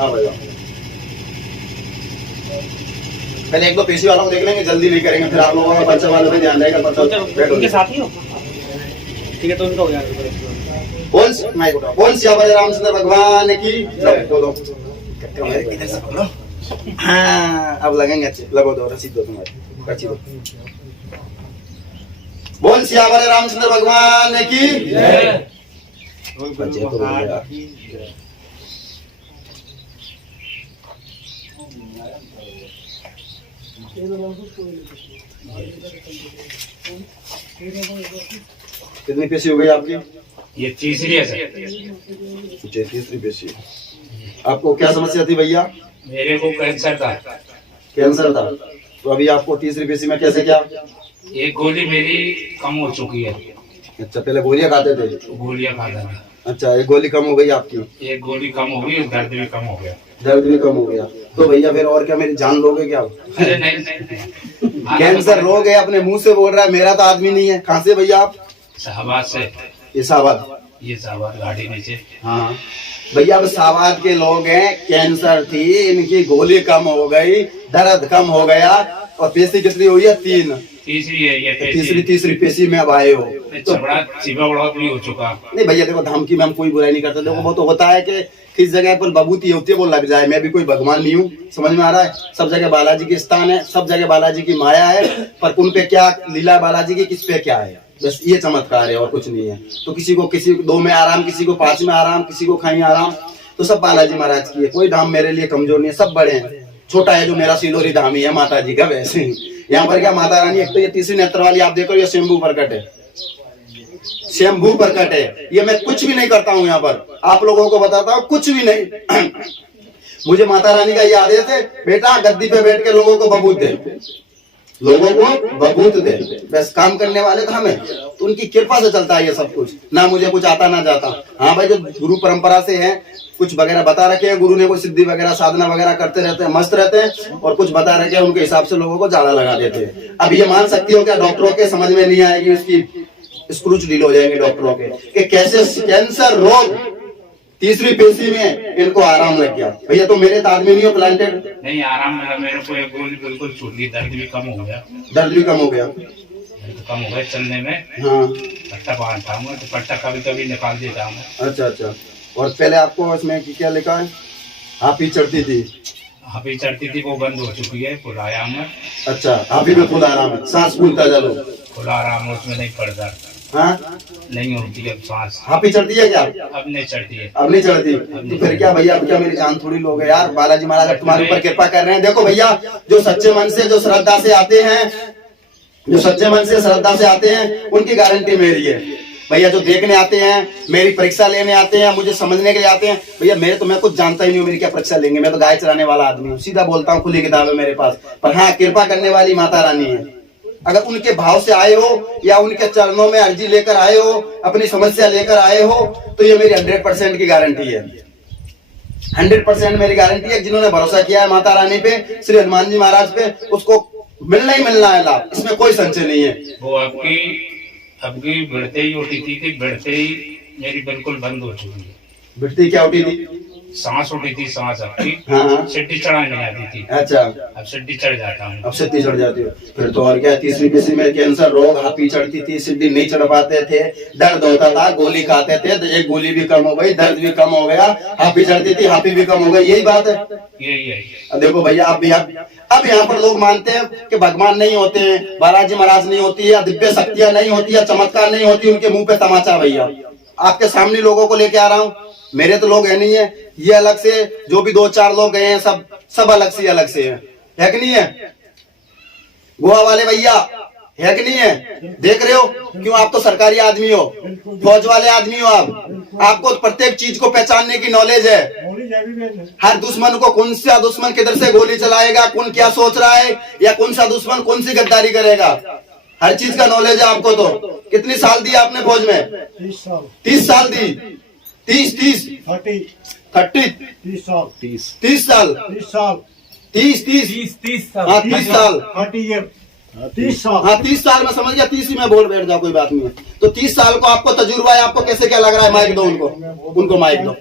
हाँ भाई पहले एक दो पेशी वालों को देख लेंगे, जल्दी नहीं करेंगे, फिर आप लोगों का पर्चा वालों पे ध्यान रहेगा। पर्चा उनके साथ ही हो, ठीक है, तो उनका हो जाएगा। बोल सियावर रामचंद्र भगवान की जय। बोलो इधर से बोलो। हाँ अब लगेंगे अच्छे, लगो दो, रसीद दो तुम्हारी, रसीद दो। बोल सियावर रामचंद्र भगवान की जय। बच्चे तो बोल यार। कितनी पेशी हो गई आपकी? ये तीसरी है सर। तीसरी पेशी। आपको क्या समस्या थी भैया? मेरे को कैंसर था। कैंसर था, तो अभी आपको तीसरी पेशी में कैसे क्या? एक गोली मेरी कम हो चुकी है। अच्छा पहले गोलियां खाते थे? गोलियां खाता था। अच्छा एक गोली कम हो गई आपकी? एक गोली कम हो गई, दर्द भी कम हो गया। दर्द भी कम हो गया, तो भैया फिर और क्या मेरी जान लोगे क्या? अरे नहीं। कैंसर रोग है, अपने मुंह से बोल रहा है, मेरा तो आदमी नहीं है। कहाँ से भैया आप? शाहबाद से। इसाबाद? ये शाहबाद गाड़ी नीचे। हाँ भैया अब शाहबाद के लोग हैं, कैंसर थी, इनकी गोली कम हो गई, दर्द कम हो गया, और पेशी कितनी हुई है? 3। तीसरी है ये तीसरी पेशी में अब आए हो तो चिबड़ा भी हो चुका। नहीं भैया देखो, धमकी में हम कोई बुराई नहीं करते। देखो वो तो होता है कि किस जगह पर बबूती होती है वो लग जाए। मैं भी कोई भगवान नहीं हूँ, समझ में आ रहा है? सब जगह बालाजी के स्थान है, सब जगह बालाजी की माया है, पर उन पे क्या लीला बालाजी की, किस पे क्या है, बस ये चमत्कार है और कुछ नहीं है। तो किसी को 2 में आराम, किसी को 5 में आराम, किसी को खाई आराम, तो सब बालाजी महाराज की है। कोई धाम मेरे लिए कमजोर नहीं है, सब बड़े हैं। छोटा है जो मेरा सिलोरी धाम ही है माता जी का, वैसे ही यहाँ पर क्या माता रानी, एक तो ये तीसरी नेत्र वाली आप देखो, ये शंभू प्रकट है, शंभू प्रकट है। ये मैं कुछ भी नहीं करता हूँ यहाँ पर, आप लोगों को बताता हूँ, कुछ भी नहीं। मुझे माता रानी का ये आदेश है, बेटा गद्दी पे बैठ के लोगों को बबूत दे, लोगों को बबूत दे, बस काम करने वाले तो हमें, तो उनकी कृपा से चलता है ये सब कुछ, ना मुझे कुछ आता ना जाता। हाँ भाई जो गुरु परंपरा से है, कुछ वगैरह बता रखे हैं गुरु ने, कोई सिद्धि वगैरह साधना वगैरह करते रहते हैं, मस्त रहते हैं, और कुछ बता रखे हैं उनके हिसाब से लोगों को ज्यादा लगा देते हैं। अब ये मान सकती हो क्या डॉक्टरों के समझ में नहीं आएगी, उसकी स्क्रूज ढील हो जाएंगे डॉक्टरों के, कि कैसे कैंसर रोग तीसरी पेशी में इनको आराम लग गया। भैया तो मेरे तो आदमी नहीं हो प्लांटेड? नहीं आराम मिला मेरे को, एक गोली बिल्कुल छूट ली, दर्द भी कम हो गया। दर्द भी कम हो गया? कम हो गया चलने में। हाँ पट्टा बांधता हूँ तो पट्टा कभी कभी निकाल देता हूँ। अच्छा अच्छा। और पहले आपको इसमें क्या लिखा है? हाफी चढ़ती थी? हाफी चढ़ती थी, वो बंद हो चुकी है, फुल आराम है। अच्छा हाफी में फुल आराम है, सांस फूलता चलो, फुल आराम है, उसमें नहीं पड़ता। हाँ नहीं होती अब सांस। हाफी चढ़ती है क्या? अब नहीं चढ़ती है। अब नहीं चढ़ती? तो फिर क्या भैया, अब क्या मेरी जान थोड़ी लोगे यार? बालाजी महाराज तुम्हारे ऊपर कृपा कर रहे हैं। देखो भैया जो सच्चे मन से, जो श्रद्धा से आते हैं, जो सच्चे मन से श्रद्धा से आते हैं, उनकी गारंटी मेरी है। भैया जो देखने आते हैं, मेरी परीक्षा लेने आते हैं, मुझे समझने के लिए आते हैं, भैया मेरे तो, मैं कुछ जानता ही नहीं हूँ, मेरी क्या परीक्षा लेंगे? मैं तो गाय चराने वाला आदमी हूँ, सीधा बोलता हूँ, खुली किताब है मेरे पास। पर हाँ कृपा करने वाली माता रानी है। अगर उनके भाव से आए हो या उनके चरणों में अर्जी लेकर आए हो, अपनी समस्या लेकर आए हो, तो ये मेरी 100% की गारंटी है, 100% मेरी गारंटी है। जिन्होंने भरोसा किया है माता रानी पे, श्री हनुमान जी महाराज पे, उसको मिलना ही मिलना है लाभ, इसमें कोई संशय नहीं है। वो आपकी बढ़ते ही उठी थी, बढ़ते ही मेरी बिल्कुल बंद हो चुकी है। बिटती क्या उठी थी? सांस उठी थी, सांस आपकी। हाँ सीढ़ी चढ़ा नहीं आती थी। अच्छा अब सीढ़ी चढ़ जाता हूँ। अब सीढ़ी चढ़ जाती हो, फिर तो और क्या। तीसरी पेशी में कैंसर रोग, हाथी चढ़ती थी, सीढ़ी नहीं चढ़ पाते थे, दर्द होता था, गोली खाते थे, तो एक गोली भी कम हो गई, दर्द भी कम हो गया, हाथी चढ़ती थी, हाथी भी कम हो गई, यही बात है। यही है। अब देखो भैया अब यहाँ पर लोग मानते हैं कि भगवान नहीं होते हैं, बालाजी महाराज नहीं होती है, दिव्य शक्तियां नहीं होती है, चमत्कार नहीं होती, उनके मुंह पे तमाचा। भैया आपके सामने लोगों को लेके आ रहा हूँ, मेरे तो लोग है नहीं है, ये अलग से, जो भी 2-4 लोग गए हैं सब अलग से है कि नहीं है? गोवा वाले भैया है कि नहीं है? देख रहे हो क्यों? आप तो सरकारी आदमी हो, फौज वाले आदमी हो, आपको प्रत्येक चीज को पहचानने की नॉलेज है। हर दुश्मन को, कौन सा दुश्मन किधर से गोली चलाएगा, कौन क्या सोच रहा है, या कौन सा दुश्मन कौन सी गद्दारी करेगा, हर चीज का नॉलेज है आपको। तो कितनी साल दी आपने फौज में? 30 साल दी। 30 30 30 साल 30 साल 30 साल में समझ गया, 30 ही में बोल बैठ जाओ, कोई बात नहीं है। तो 30 साल को आपको तजुर्बा है, आपको कैसे क्या लग रहा है? माइक दो उनको माइक दो।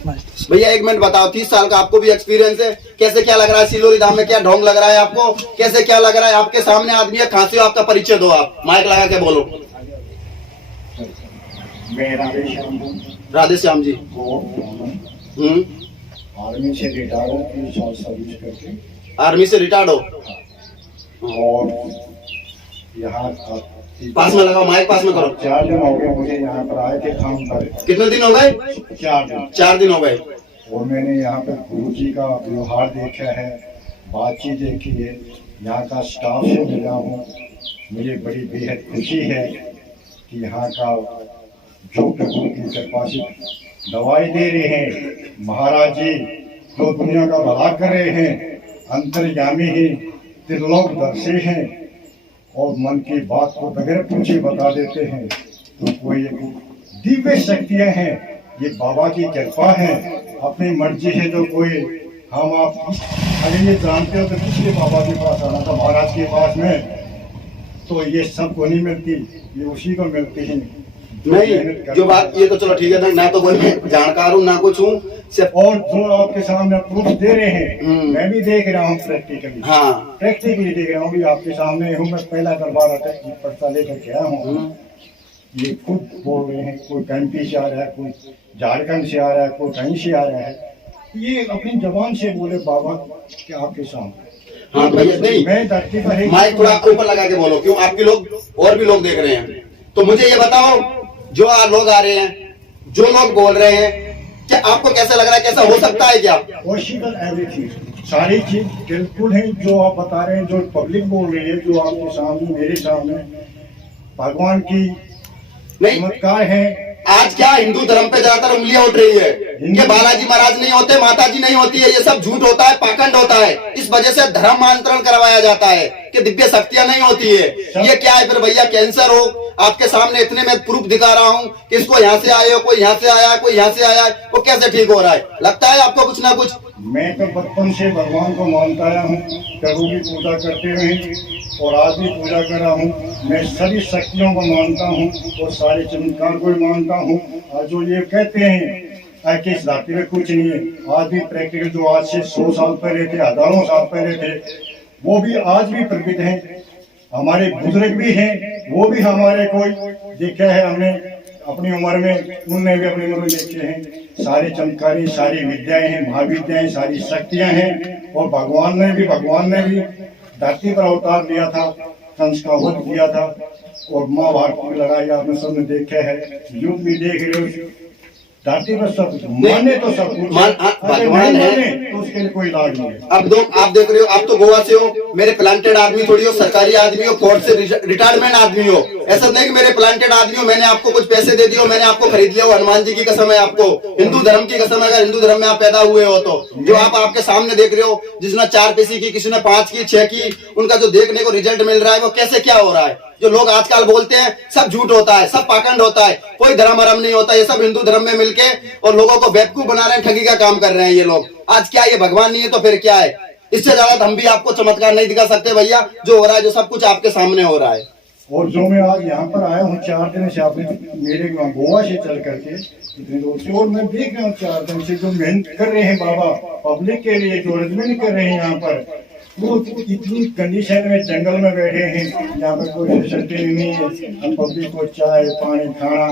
भैया एक मिनट बताओ, 30 साल का आपको भी एक्सपीरियंस है, कैसे क्या लग रहा है सिलोरी धाम में, क्या ढोंग लग रहा है आपको, कैसे क्या लग रहा है? आपके सामने आदमी है, कहाँ से हो, आपका परिचय दो, आप माइक लगा के बोलो। मैं राधे श्याम हूँ। राधे श्याम जी। आर्मी से रिटायर हूँ, 3 साल सर्विस करके, आर्मी से रिटायर्ड हो? और यहाँ पास में लगाओ, माइक पास में करो। 4 दिन हो गए मुझे यहाँ पर आए थे काम पर। कितने दिन हो गए? 4 दिन। 4 दिन हो गए। और मैंने यहाँ पर गुरु जी का व्यवहार देखा है, बातचीत देखी है, यहाँ का स्टाफ से मिला हूँ। मुझे बड़ी बेहद खुशी है कि यहाँ का जो प्रभु की कृपा से दवाई दे रहे हैं महाराज जी, जो दुनिया का भला कर रहे हैं, अंतर्यामी हैं, त्रिलोकदर्शी हैं और मन की बात को बगैर पूछे बता देते हैं। तो कोई दिव्य शक्तियां हैं, ये बाबा की कृपा है। अपनी मर्जी है तो कोई हम आप अगर ये जानते हो तो किसके बाबा के पास आना था, महाराज के पास में, तो ये सब को नहीं मिलती, ये उसी को मिलती है। नहीं जो बात ये तो चलो ठीक है ना, तो कोई जानकार हूँ ना कुछ हूँ सिर्फ, और जो आपके सामने प्रूफ दे रहे हैं मैं भी देख रहा हूँ प्रैक्टिकली। हाँ प्रैक्टिकली देख रहा हूँ, भी आपके सामने हूँ। मैं पहला दरबार आता है पर्चा लेकर के आया हूँ। ये खुद बोल रहे हैं, कोई एमपी से आ रहा है, कोई झारखंड से आ रहा है, कोई कहीं से आ रहा है, ये अपनी जबान से बोले बाबा कि आपके सामने। हाँ भैया नहीं, मैं धरती पर माइक थोड़ा ऊपर लगा के बोलो, क्यों आपके लोग और भी लोग देख रहे हैं। तो मुझे ये बताओ, जो लोग आ रहे हैं, जो लोग बोल रहे हैं, क्या आपको कैसा लग रहा है, कैसा हो सकता है क्या? पॉसिबल एवरीथिंग, सारी चीज बिल्कुल है जो आप बता रहे हैं, जो पब्लिक बोल रही है, जो आपके सामने मेरे सामने भगवान की नहीं चमत्कार है। आज क्या हिंदू धर्म पे ज्यादातर उंगलियां उठ रही है, इनके बालाजी महाराज नहीं होते, माता जी नहीं होती है, ये सब झूठ होता है, पाखंड होता है। इस वजह से धर्मांतरण करवाया जाता है कि दिव्य शक्तियां नहीं होती है। ये क्या है फिर भैया? कैंसर हो, आपके सामने इतने में प्रूफ दिखा रहा हूँ कि इसको यहाँ से आए हो, कोई यहाँ से आया है, कोई यहाँ से आया है, वो कैसे ठीक हो रहा है? लगता है आपको कुछ ना कुछ। मैं तो बचपन से भगवान को मानता आया हूँ, प्रभु की पूजा करते रहे और आज भी पूजा कर रहा हूँ। मैं सभी शक्तियों को मानता हूँ और सारे चमत्कार को भी मानता हूँ। और जो ये कहते हैं कि इस धरती में कुछ नहीं है, आज भी प्रैक्टिकल जो आज से 100 साल पहले थे, हजारों साल पहले थे, वो भी आज भी प्रकट हैं। हमारे बुजुर्ग भी हैं, वो भी हमारे कोई देखा है हमने अपनी उम्र में, उनने भी अपनी उम्र में देखे हैं। सारी चमत्कारी, सारी विद्याएं हैं, महाविद्याएं, सारी शक्तियां हैं। और भगवान ने भी धरती पर अवतार लिया था, कंस का वध किया था और महाभारत की लड़ाई आपने सबने देखा है, युद्ध भी देख रहे हो। धरती पर सब कुछ माने तो सब कुछ भगवान है तो उसके लिए कोई इलाज नहीं है। अब आप देख रहे हो, आप तो गोवा से हो, मेरे प्लांटेड आदमी थोड़ी हो, सरकारी आदमी हो, फोर्स से रिटायरमेंट आदमी हो। ऐसा नहीं कि मेरे प्लांटेड आदमी हो, मैंने आपको कुछ पैसे दे दिए, मैंने आपको खरीद लिया हो। हनुमान जी की कसम है आपको, हिंदू धर्म की कसम है, अगर हिंदू धर्म में आप पैदा हुए हो तो। जो आप आपके सामने देख रहे हो, जिसने 4 पैसे की, किसी ने 5 की, 6 की, उनका जो देखने को रिजल्ट मिल रहा है वो कैसे क्या हो रहा है? जो लोग आजकल बोलते हैं सब झूठ होता है, सब पाखंड होता है, कोई धर्म अरम नहीं होता, ये सब हिंदू धर्म में मिलके और लोगों को बेवकूफ बना रहे हैं, ठगी का काम कर रहे हैं ये लोग। आज क्या ये भगवान नहीं है तो फिर क्या है? इससे ज्यादा हम भी आपको चमत्कार नहीं दिखा सकते भैया। जो हो रहा है, जो सब कुछ आपके सामने हो रहा है। और जो मैं आज यहाँ पर आया हूँ 4 दिन से, आपने मेरे गोवा से चल करके इतने दूर से, और मैं देख रहा हूँ 4 दिन से जो मेहनत कर रहे हैं बाबा पब्लिक के लिए, जो अरेंजमेंट कर रहे हैं यहाँ पर, वो इतनी कंडीशन में जंगल में बैठे हैं, यहाँ पर कोई फैसिलिटी नहीं है। हम पब्लिक को चाय पानी खाना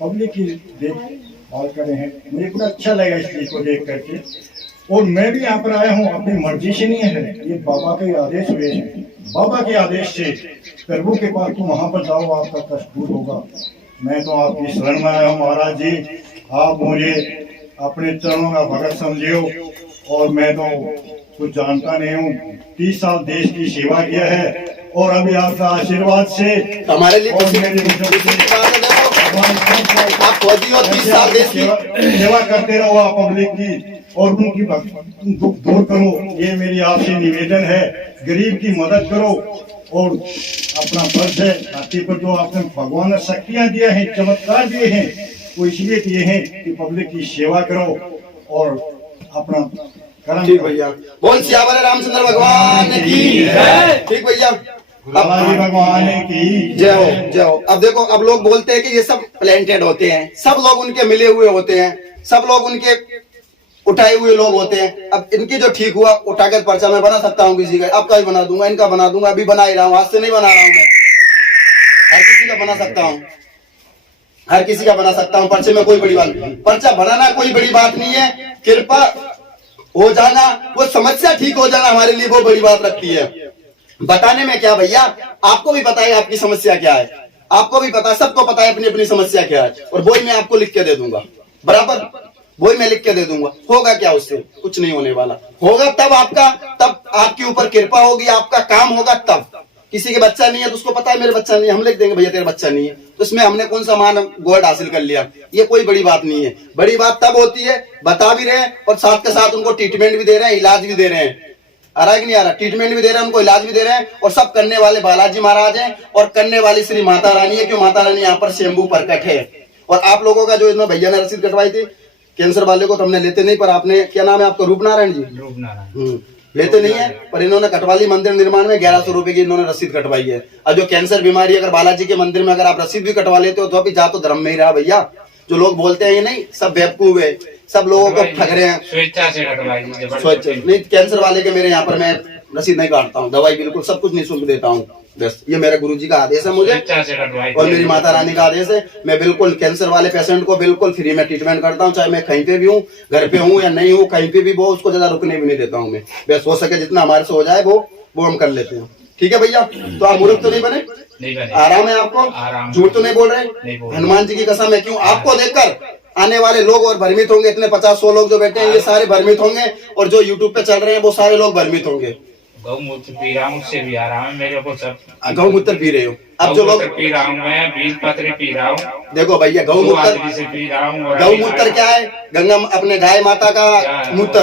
पब्लिक की देखभाल कर रहे हैं। मुझे बड़ा अच्छा लगा इस चीज को देख करके। और मैं भी यहाँ पर आया हूँ, अपनी मर्जी से नहीं है, ये बाबा के आदेश हुए हैं। बाबा के आदेश से प्रभु के पास तुम वहां पर जाओ, आपका कष्ट दूर होगा। मैं तो आपकी शरण में आया हूँ महाराज जी, आप मुझे अपने चरणों का भगत समझियो। और मैं तो कुछ जानता नहीं हूँ, 30 साल देश की सेवा किया है और अभी आपका आशीर्वाद से हमारे लिए और मेरे आप फौजी हो, 30 साल देश की सेवा करते रहो आप पब्लिक की, और उनकी दुख दूर करो। ये मेरी आपसे निवेदन है, गरीब की मदद करो। और अपना फर्ज है, धरती पर जो आपने भगवान ने शक्तियां दिया है, चमत्कार दिए हैं, वो इसलिए दिए हैं कि पब्लिक की सेवा करो और अपना कर्म। ठीक भैया, बोल सियावर रामचंद्र भगवान की जय। ठीक भैया, भगवान की जय हो, जय हो। अब देखो, अब लोग बोलते हैं कि ये सब प्लांटेड होते हैं, सब लोग उनके मिले हुए होते हैं, सब लोग उनके उठाए हुए लोग होते हैं। अब इनकी जो ठीक हुआ उठाकर पर्चा मैं बना सकता हूँ किसी का, आपका भी बना दूंगा, इनका बना दूंगा, अभी बना ही रहा हूँ, आज से नहीं बना रहा हूँ मैं, हर किसी का बना सकता हूँ, हर किसी का बना सकता हूँ पर्चे में, कोई बड़ी बात नहीं। पर्चा बनाना कोई बड़ी बात नहीं है, कृपा हो जाना, वो समस्या ठीक हो जाना हमारे लिए वो बड़ी बात रखती है। बताने में क्या भैया, आपको भी पता है आपकी समस्या क्या है, आपको भी पता है, सबको पता है अपनी अपनी समस्या क्या है, और वही मैं आपको लिख के दे दूंगा, बराबर वही मैं लिख के दे दूंगा। होगा क्या उससे, कुछ नहीं होने वाला, होगा तब आपका, तब आपके ऊपर कृपा होगी, आपका काम होगा तब। किसी के बच्चा नहीं है तो उसको पता है मेरे बच्चा नहीं है, हम लिख देंगे भैया तेरा बच्चा नहीं है, तो इसमें हमने कौन सा मान गोल्ड हासिल कर लिया, ये कोई बड़ी बात नहीं है। बड़ी बात तब होती है, बता भी रहे हैं और साथ के साथ उनको ट्रीटमेंट भी दे रहे हैं, इलाज भी दे रहे हैं, आ रहा है कि नहीं आ रहा, ट्रीटमेंट भी दे रहे हैं, उनको इलाज भी दे रहे हैं, और सब करने वाले बालाजी महाराज हैं और करने वाली श्री माता रानी है, क्यों माता रानी यहाँ पर स्वयंभू प्रकट है। और आप लोगों का जो इसमें भैया ने रसीद कटवाई थी कैंसर वाले को, तो हमने लेते नहीं, पर आपने, क्या नाम है आपका, रूपनारायण जी, लेते नहीं है, पर इन्होंने कटवा ली मंदिर निर्माण में 1100 रुपए की इन्होंने रसीद कटवाई है। और जो कैंसर बीमारी, अगर बालाजी के मंदिर में अगर आप रसीद भी कटवा लेते हो तो अभी जा तो धर्म में ही रहा भैया। जो लोग बोलते हैं ये नहीं, सब बेवकूफ है, सब लोगों को ठग रहे हैं, स्वेच्छा से कटवाई, नहीं कैंसर वाले के मेरे यहाँ पर मैं रसीद नहीं काटता हूँ, दवाई बिल्कुल सब कुछ निःशुल्क देता हूँ, बस ये मेरे गुरुजी का आदेश है मुझे और मेरी माता रानी का आदेश है। मैं बिल्कुल कैंसर वाले पेशेंट को बिल्कुल फ्री में ट्रीटमेंट करता हूँ, चाहे मैं कहीं पे भी हूँ, घर पे हूँ या नहीं हूँ, कहीं पे भी वो उसको ज्यादा रुकने भी नहीं देता हूँ मैं, बस हो सके जितना हमारे से हो जाए वो हम कर लेते हैं। ठीक है भैया, तो आप मूर्ख तो नहीं बने, आराम है आपको, झूठ तो नहीं बोल रहे, हनुमान जी की कसम है। क्यों, आपको देखकर आने वाले लोग और भ्रमित होंगे, इतने 50-100 लोग जो बैठे हैं ये सारे भ्रमित होंगे, और जो यूट्यूब पे चल रहे हैं वो सारे लोग भ्रमित होंगे। गौमूत्र पी रहा हूँ, उससे भी आ रहा हूँ, मेरे को सब गौमूत्र पी रहे हो, अब जो लोग पी रहा हूँ, मैं बीज पत्र पी रहा हूँ। देखो भैया, गौमूत्र से पी रहा हूँ, गौमूत्र क्या है, गंगा अपने गाय माता का मूत्र,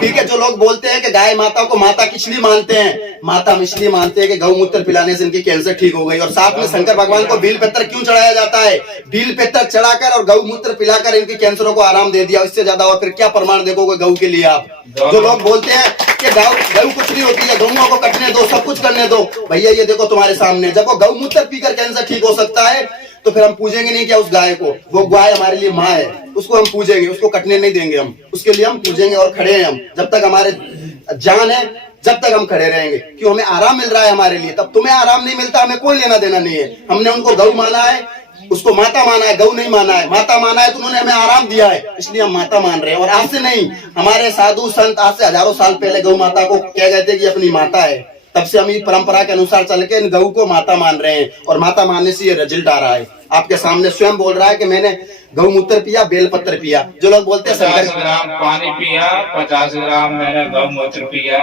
ठीक है। जो लोग बोलते हैं कि गाय माता को माता किसलिए मानते हैं, माता इसलिए मानते हैं कि गौमूत्र पिलाने से इनकी कैंसर ठीक हो गई। और साथ में शंकर भगवान को बेल पत्र क्यों चढ़ाया जाता है, बेल पत्र चढ़ाकर और गौमूत्र पिलाकर इनकी कैंसरों को आराम दे दिया, इससे ज्यादा और फिर क्या प्रमाण देखोगे गौ के लिए आप। जो लोग बोलते हैं कि गौ कुछ नहीं होती है, गौओं को कटने दो, सब कुछ करने दो, भैया ये देखो तुम्हारे सामने, जब वो गौमूत्र पीकर कैंसर ठीक हो सकता है तो फिर हम पूजेंगे नहीं क्या उस गाय को, वो गाय हमारे लिए माँ है, उसको हम पूजेंगे, उसको कटने नहीं देंगे हम, उसके लिए हम पूजेंगे और खड़े हैं हम, जब तक हमारे जान है जब तक हम खड़े रहेंगे। क्यों, हमें आराम मिल रहा है हमारे लिए, तब तुम्हें आराम नहीं मिलता, हमें कोई लेना देना नहीं है। हमने उनको गौ माना है, उसको माता माना है, गौ नहीं माना है। माता माना है तो उन्होंने हमें आराम दिया है, इसलिए हम माता मान रहे हैं। और आज से नहीं, हमारे साधु संत आज से हजारों साल पहले गौ माता को कह गए थे कि अपनी माता है, तब से हम इस परंपरा के अनुसार चल के इन गौ को माता मान रहे हैं, और माता मानने से ये रिजल्ट आ रहा है। आपके सामने स्वयं बोल रहा है कि मैंने गौमूत्र पिया, बेलपत्र पिया। जो लोग बोलते हैं 50 ग्राम पानी पिया, 50 ग्राम मैंने गौमूत्र पिया,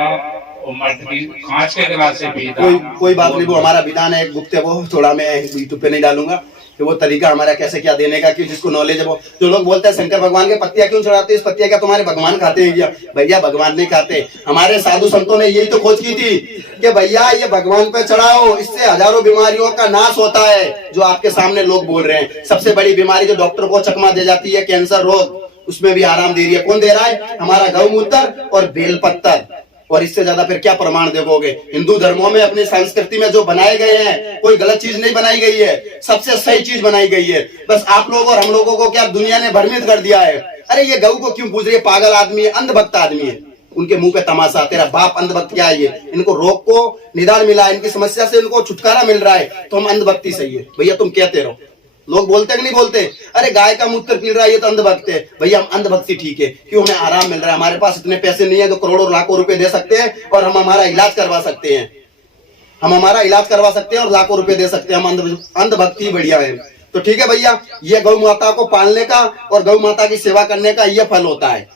कांच के गिलास से पिया। कोई बात नहीं, वो हमारा विधान है, गुप्त है, वो थोड़ा मैं यूट्यूब पे नहीं डालूंगा कि वो तरीका हमारा कैसे क्या देने का, कि जिसको नॉलेज है वो। जो लोग बोलते हैं शंकर भगवान के पत्तियां क्यों चढ़ाते हैं, इस पत्तियां क्या तुम्हारे भगवान खाते हैं क्या, भैया भगवान नहीं खाते। हमारे साधु संतों ने यही तो खोज की थी कि भैया ये भगवान पे चढ़ाओ, इससे हजारों बीमारियों का नाश होता है। जो आपके सामने लोग बोल रहे हैं, सबसे बड़ी बीमारी जो डॉक्टर को चकमा दे जाती है कैंसर रोग, उसमें भी आराम दे रही है, कौन दे रहा है, हमारा गौमूत्र और बेलपत्र। और इससे ज्यादा फिर क्या प्रमाण देखोगे। हिंदू धर्मों में अपनी संस्कृति में जो बनाए गए हैं, कोई गलत चीज नहीं बनाई गई है, सबसे सही चीज बनाई गई है। बस आप लोग और हम लोगों को क्या दुनिया ने भ्रमित कर दिया है। अरे ये गऊ को क्यों पूज रही है, पागल आदमी है, अंधभक्त आदमी है, उनके मुंह पे तमाशा, तेरा बाप अंधभक्त क्या है। ये इनको रोग को निदान मिला है, इनकी समस्या से इनको छुटकारा मिल रहा है, तो हम अंधभक्ति सही है। भैया तुम कहते रहो, लोग बोलते हैं कि नहीं बोलते, अरे गाय का मूत्र पी रहा है ये तो अंधभक्त है। भैया हम अंधभक्ति ठीक है, क्यों, हमें आराम मिल रहा है, हमारे पास इतने पैसे नहीं है तो करोड़ों लाखों रुपए दे सकते हैं और हम हमारा इलाज करवा सकते हैं, हम हमारा इलाज करवा सकते हैं और लाखों रुपए दे सकते हैं, हम अंधभक्ति बढ़िया है। तो ठीक है भैया, ये गौ माता को पालने का और गौ माता की सेवा करने का ये फल होता है।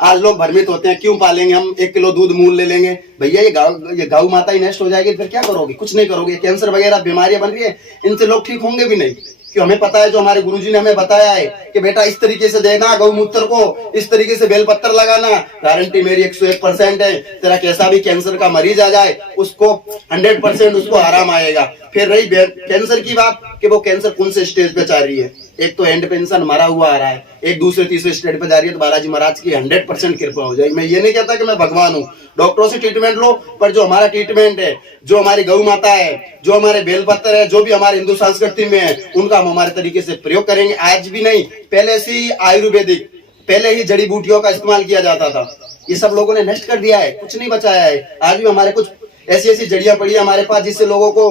आज लोग भ्रमित होते हैं, क्यों पालेंगे हम, 1 किलो दूध मूल ले लेंगे। भैया ये गौ माता ही नष्ट हो जाएगी, फिर क्या करोगे, कुछ नहीं करोगे। कैंसर वगैरह बीमारियां बन रही है, इनसे लोग ठीक होंगे भी नहीं। क्यों, हमें पता है, जो हमारे गुरुजी ने हमें बताया है कि बेटा इस तरीके से देना गौमूत्र को, इस तरीके से बेलपत्र लगाना, गारंटी मेरी 101% है। तेरा कैसा भी कैंसर का मरीज आ जाए, उसको 100% उसको आराम आएगा। फिर रही कैंसर की बात कि वो कैंसर कौन से स्टेज पे चल रही है, एक तो एंड पेंशन मरा हुआ आ रहा है, एक दूसरे तीसरे स्टेज पे जा रही है, तो बालाजी महाराज की 100% कृपा हो जाएगी। मैं ये नहीं कहता कि मैं भगवान हूँ, डॉक्टरों से ट्रीटमेंट लो, पर जो हमारा ट्रीटमेंट है, जो हमारी गौ माता है, जो हमारे बेलपत्र है, जो भी हमारे हिंदू संस्कृति में है, उनका हम हमारे तरीके से प्रयोग करेंगे। आज भी नहीं, पहले से ही आयुर्वेदिक पहले ही जड़ी बूटियों का इस्तेमाल किया जाता था, ये सब लोगों ने नष्ट कर दिया है, कुछ नहीं बचाया है। आज भी हमारे कुछ ऐसी ऐसी जड़ियां पड़ी है हमारे पास जिससे लोगों को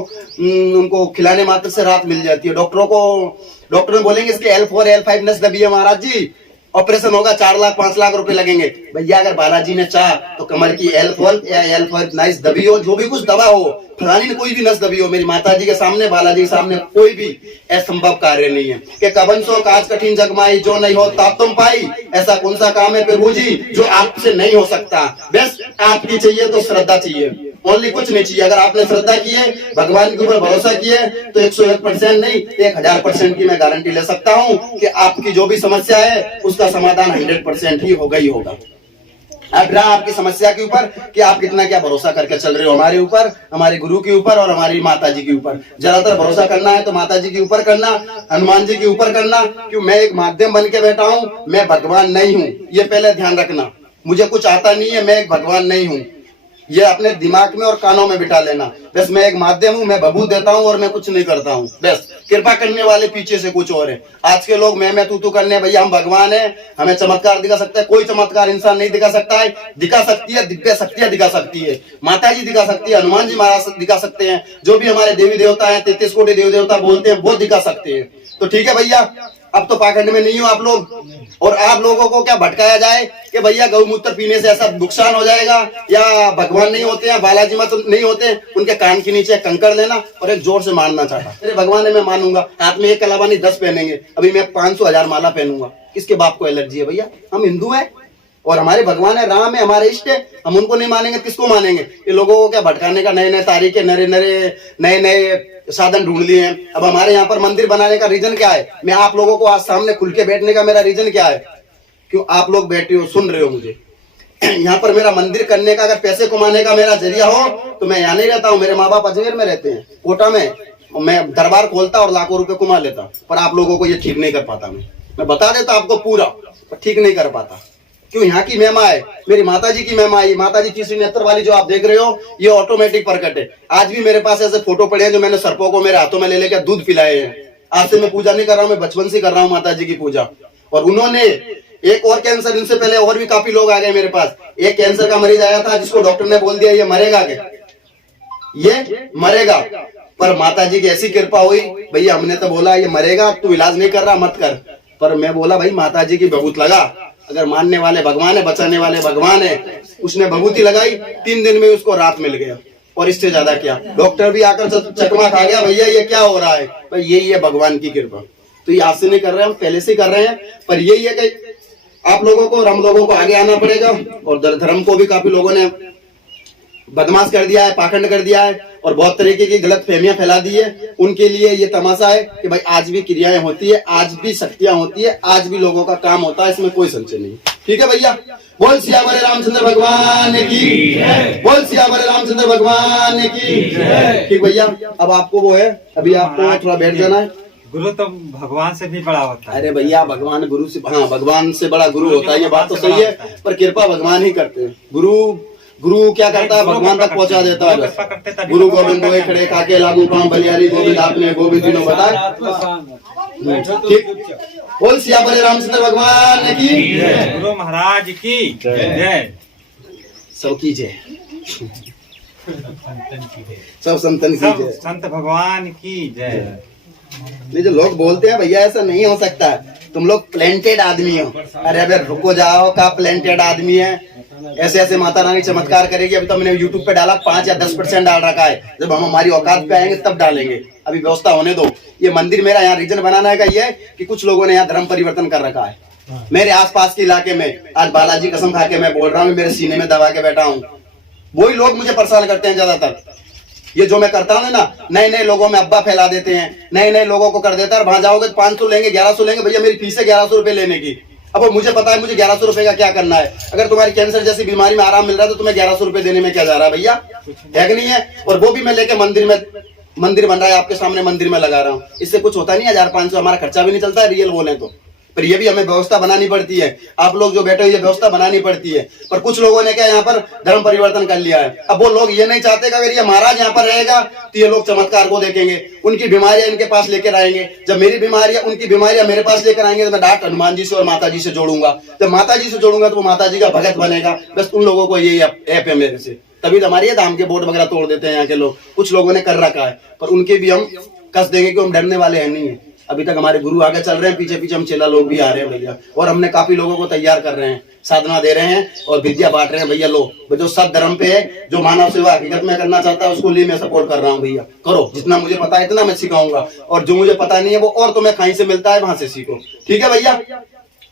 उनको खिलाने मात्र से राहत मिल जाती है। डॉक्टर बोलेंगे इसके L4 L5 नस दबी है महाराज जी, ऑपरेशन होगा 4 लाख 5 लाख रुपए लगेंगे। भैया अगर बालाजी ने चाह तो कमर की L4 या L5 नस दबी हो, जो भी कुछ दबा हो, फलानी ने कोई भी नस दबी हो, मेरी माता जी के सामने, बालाजी के सामने कोई भी असंभव कार्य नहीं है। कि कबन सो काज कठिन जगमाई, जो नहीं हो ताप तुम पाई, ऐसा कौन सा काम है प्रभु जी जो आपसे नहीं हो सकता। बस आपकी चाहिए तो श्रद्धा चाहिए, ओनली, कुछ नहीं चाहिए। अगर आपने श्रद्धा की है, भगवान के ऊपर भरोसा किया है, तो 101% नहीं 1000% की मैं गारंटी ले सकता हूँ कि आपकी जो भी समस्या है उसका समाधान 100% ही होगा ही होगा। अब रहा आपकी समस्या के ऊपर कि आप कितना क्या भरोसा करके चल रहे हो हमारे ऊपर, हमारे गुरु के ऊपर और हमारी माता जी के ऊपर। ज्यादातर भरोसा करना है तो माता जी के ऊपर करना, हनुमान जी के ऊपर करना, क्यों मैं एक माध्यम बन के बैठा हूँ, मैं भगवान नहीं हूँ, ये पहले ध्यान रखना। मुझे कुछ आता नहीं है, मैं एक भगवान नहीं हूँ, ये अपने दिमाग में और कानों में बिठा लेना। बस मैं एक माध्यम हूँ, मैं बबूत देता हूँ और मैं कुछ नहीं करता हूँ। बस कृपा करने वाले पीछे से कुछ और है। आज के लोग मैं तू करने, भैया हम भगवान है, हमें चमत्कार दिखा सकता है, कोई चमत्कार इंसान नहीं दिखा सकता है। दिखा सकती है दिव्य शक्तियां दिखा सकती है, माता जी दिखा सकती है, हनुमान जी महाराज दिखा सकते हैं, जो भी हमारे देवी देवता है 33 कोटि देवी देवता बोलते हैं वो दिखा सकते हैं। तो ठीक है भैया, अब तो पाखंड में नहीं हो आप लोग, और आप लोगों को क्या भटकाया जाए कि भैया गौमूत्र पीने से ऐसा नुकसान हो जाएगा, या भगवान नहीं होते हैं, बालाजी मत नहीं होते, उनके कान के नीचे कंकड़ लेना और एक जोर से मारना चाहता। अरे भगवान है मैं मानूंगा, हाथ में एक कलावा नहीं 10 पहनेंगे, अभी मैं 500,000 माला पहनूंगा, किसके बाप को एलर्जी है भैया? हम हिंदू हैं और हमारे भगवान है, राम है, हमारे इष्ट है, हम उनको नहीं मानेंगे किसको मानेंगे? ये लोगों को क्या भटकाने का नए नए तारीखे, नए नए साधन ढूंढ लिए हैं। अब हमारे यहाँ पर मंदिर बनाने का रीजन क्या है? मैं आप लोगों को आज सामने खुल के बैठने का मेरा रीजन क्या है? क्यों आप लोग बैठे हो, सुन रहे हो मुझे? यहाँ पर मेरा मंदिर करने का, अगर पैसे कमाने का मेरा जरिया हो तो मैं यहाँ नहीं रहता हूँ। मेरे माँ बाप अजमेर में रहते हैं, कोटा में, मैं दरबार खोलता और लाखों रुपए कमा लेता, पर आप लोगों को ये ठीक नहीं कर पाता। मैं बता देता आपको पूरा, पर ठीक नहीं कर पाता। क्यों? यहाँ की महिमा है, मेरी माता जी की महिमा है। माता जी तीसरी नेत्र वाली जो आप देख रहे हो, ये ऑटोमेटिक प्रकट है। आज भी मेरे पास ऐसे फोटो पड़े हैं जो मैंने सर्पों को मेरे हाथों में ले लेकर दूध पिलाए हैं। आज से मैं पूजा नहीं कर रहा हूँ, मैं बचपन से कर रहा हूँ माता जी की पूजा। और उन्होंने एक और कैंसर, इनसे पहले और भी काफी लोग आ गए मेरे पास। एक कैंसर का मरीज आया था जिसको डॉक्टर ने बोल दिया ये मरेगा, ये मरेगा, पर माता जी की ऐसी कृपा हुई, भैया हमने तो बोला ये मरेगा, तू इलाज नहीं कर रहा मत कर, पर मैं बोला भाई माता जी की बबूत लगा, अगर मानने वाले भगवान है, बचाने वाले भगवान है। उसने बबूती लगाई, 3 दिन में उसको राहत मिल गया, और इससे ज्यादा क्या? डॉक्टर भी आकर चकमा खा गया, भैया ये क्या हो रहा है? भाई यही है भगवान की कृपा। तो ये आज से नहीं कर रहे हैं, हम पहले से कर रहे हैं, पर यही है कि आप लोगों को, हम लोगों को आगे आना पड़ेगा। और धर्म को भी काफी लोगों ने बदमाश कर दिया है, पाखंड कर दिया है, और बहुत तरीके की गलत फहमियां फैला दी है। उनके लिए ये तमाशा है कि भाई आज भी क्रियाएं होती है, आज भी शक्तियां होती है, आज भी लोगों का काम होता है, इसमें कोई संशय नहीं। ठीक है भैया, बोल सियावर रामचंद्र भगवान की, बोल सियावर रामचंद्र भगवान की। ठीक भैया, अब आपको वो है, अभी आपको थोड़ा बैठ जाना है। गुरु तो भगवान से भी बड़ा होता है। अरे भैया भगवान गुरु से, हाँ भगवान से बड़ा गुरु होता है, ये बात तो सही है, पर कृपा भगवान ही करते हैं। गुरु क्या करता है? भगवान तक पहुंचा देता है। गुरु गोविंद गोए खड़े काके लागू पाम बलियारी, गोविंद आपने गोविंद दिनों बताए। ठीक, बोल सियावर रामचंद्र भगवान की, गुरु महाराज की जय, सब की जय, सब संतन की जय, संत भगवान की जय। नहीं जो लोग बोलते हैं भैया ऐसा नहीं हो सकता, तुम लोग प्लेंटेड आदमी हो। अरे अबे रुको जाओ, का प्लेंटेड आदमी है? ऐसे ऐसे माता रानी चमत्कार करेगी। अभी तो मैंने यूट्यूब पे डाला 5 या 10% डाल रखा है, जब हम हमारी औकात पे आएंगे तब डालेंगे, अभी व्यवस्था होने दो। ये मंदिर मेरा यहाँ रीजन बनाने का ये है कि कुछ लोगों ने यहाँ धर्म परिवर्तन कर रखा है। मेरे आसपास के इलाके में, आज बालाजी कसम खा के मैं बोल रहा हूँ, मेरे सीने में दबा के बैठा हूँ, वही लोग मुझे परेशान करते हैं ज्यादातर। ये जो मैं करता हूँ ना, नए नए लोगों में अब्बा फैला देते हैं, नए नए लोगों को कर देता है। वहां जाओगे 500 लेंगे, 1100 लेंगे, भैया मेरी फीस है 1100 रुपए लेने की। अब मुझे पता है मुझे 1100 रुपए का क्या करना है। अगर तुम्हारी कैंसर जैसी बीमारी में आराम मिल रहा है तो तुम्हें 1100 रुपए देने में क्या जा रहा है भैया? है कि नहीं है? और वो भी मैं लेके मंदिर बन रहा है आपके सामने, मंदिर में लगा रहा हूँ, इससे कुछ होता नहीं है। 1500 हमारा खर्चा भी नहीं चलता है, रियल बोले तो पर ये भी हमें व्यवस्था बनानी पड़ती है। आप लोग जो बैठे हो ये व्यवस्था बनानी पड़ती है। पर कुछ लोगों ने क्या यहाँ पर धर्म परिवर्तन कर लिया है। अब वो लोग ये नहीं चाहते कि अगर ये महाराज यहाँ पर रहेगा तो ये लोग चमत्कार को देखेंगे, उनकी बीमारियां इनके पास लेकर आएंगे। जब मेरी बीमारियां उनकी बीमारियां मेरे पास लेकर आएंगे तो मैं डायरेक्ट हनुमान जी से और माता जी से जोड़ूंगा। जब माता जी से जोड़ूंगा तो वो माता जी का भगत बनेगा। बस उन लोगों को यही ऐप है मेरे से, तभी तो हमारी धाम के बोर्ड वगैरह तोड़ देते हैं यहाँ के लोग। कुछ लोगों ने कर रखा है, पर उनके भी हम कस देंगे कि हम डरने वाले हैं नहीं है। अभी तक हमारे गुरु आगे चल रहे हैं, पीछे पीछे हम चेला लोग भी आ रहे हैं भैया। और हमने काफी लोगों को तैयार कर रहे हैं, साधना दे रहे हैं और विद्या बांट रहे हैं भैया। लोग जो सत धर्म पे है, जो मानव सेवा हकीकत में करना चाहता है उसको लिए मैं सपोर्ट कर रहा हूँ भैया। करो, जितना मुझे पता है इतना मैं सिखाऊंगा, और जो मुझे पता नहीं है वो और तुम्हें कहीं से मिलता है वहां से सीखो। ठीक है भैया,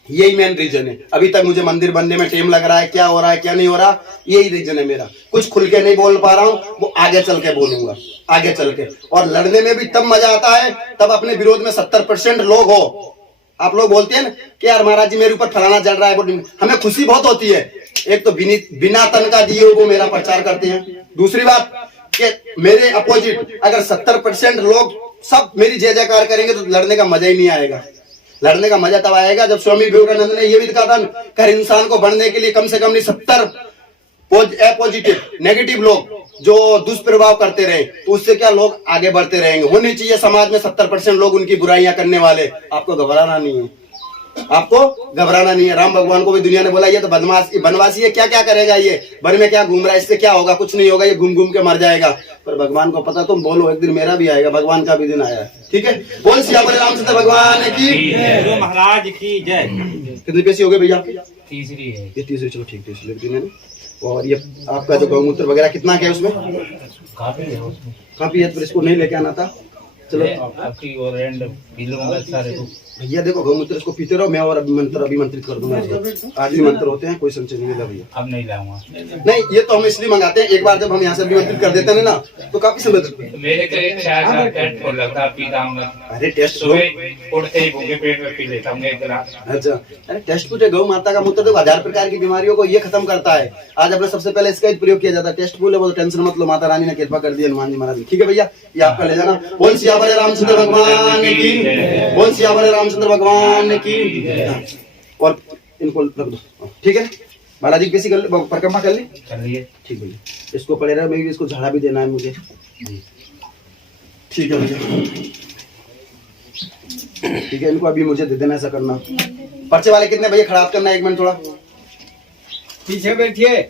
यही मेन रीजन है। अभी तक मुझे मंदिर बनने में टाइम लग रहा है, क्या हो रहा है क्या नहीं हो रहा, यही रीजन है मेरा। कुछ खुल के नहीं बोल पा रहा हूँ, वो आगे चल के बोलूंगा, आगे चल के। और लड़ने में भी तब मजा आता है तब अपने विरोध में 70% लोग हो। आप लोग बोलते हैं ना कि यार महाराज जी मेरे ऊपर फलाना चल रहा है, हमें खुशी बहुत होती है। एक तो बिना तनख्वाह दिए वो मेरा प्रचार करते हैं। दूसरी बात कि मेरे अपोजिट अगर 70% लोग सब मेरी जय जयकार करेंगे तो लड़ने का मजा ही नहीं आएगा। लड़ने का मजा तब आएगा जब स्वामी विवेकानंद ने यह भी कहा था कि हर इंसान को बढ़ने के लिए कम से कम नहीं 70 पॉजिटिव नेगेटिव लोग जो दुष्प्रभाव करते रहे, तो उससे क्या लोग आगे बढ़ते रहेंगे। होनी चाहिए समाज में 70% लोग उनकी बुराइयां करने वाले। आपको घबराना नहीं है, आपको घबराना नहीं है। राम भगवान को भी दुनिया ने बोला ये तो बनवासी है, क्या क्या करेगा ये, वन में क्या घूम रहा है, इससे क्या होगा, कुछ नहीं होगा, ये घूम घूम के मर जाएगा। पर भगवान को पता, तुम बोलो एक दिन मेरा भी आएगा, भगवान का भी दिन आया है। ठीक है, बोल सियावर रामचंद्र भगवान की, गुरु महाराज की जय। कितने पैसे हो गए भैया आपके? तीसरी है ये तीसरी, चलो ठीक है, लिख दी। और ये आपका जो गौमूत्र वगैरह कितना क्या है उसमें? काफी है उसमें, काफी है, तो इसको नहीं लेके आना था। चलो आपकी और एंड पीलूंगा सारे को। भैया देखो, गौमूत्र इसको पीते रहो, मैं और अभिमंत्रित कर दूंगा इसको। आखिरी मंत्र होते हैं, कोई संशय नहीं मिला भैया। अब नहीं लाऊंगा। नहीं, ये तो हम इसलिए मंगाते हैं, एक बार जब हम यहाँ से अभिमंत्रित कर देते हैं ना तो काफी समय तक। मेरे करीब 4 टेस्ट को लगता पीता हूँ। अरे टेस्ट सुबह उठते ही भूखे पेट में पी लेता हूँ 1 गिलास। अच्छा, अरे टेस्ट पूछे, गौ माता का मूत्र देखो 1000 प्रकार की बीमारियों को ये खत्म करता है। आज अपने सबसे पहले इसका ही प्रयोग किया जाता है। टेस्ट पूछ वो टेंशन मत लो, माता रानी ने कृपा कर दी, हनुमान जी महाराज। ठीक है भैया, ये आपका ले जाना। बोल सियावर रामचंद्र भगवान की, बोल सियावर रामचंद्र भगवान की। और इनको रख दो, ठीक है। बालाजी की कैसी कर ले, परिक्रमा कर ली? चलिए ठीक भैया, इसको पड़े रहा, मैं भी इसको झाड़ा भी देना है मुझे। ठीक है भैया, ठीक है, इनको अभी मुझे दे देना, ऐसा करना। पर्चे वाले कितने भैया, खराब करना 1 मिनट थोड़ा पीछे बैठिए।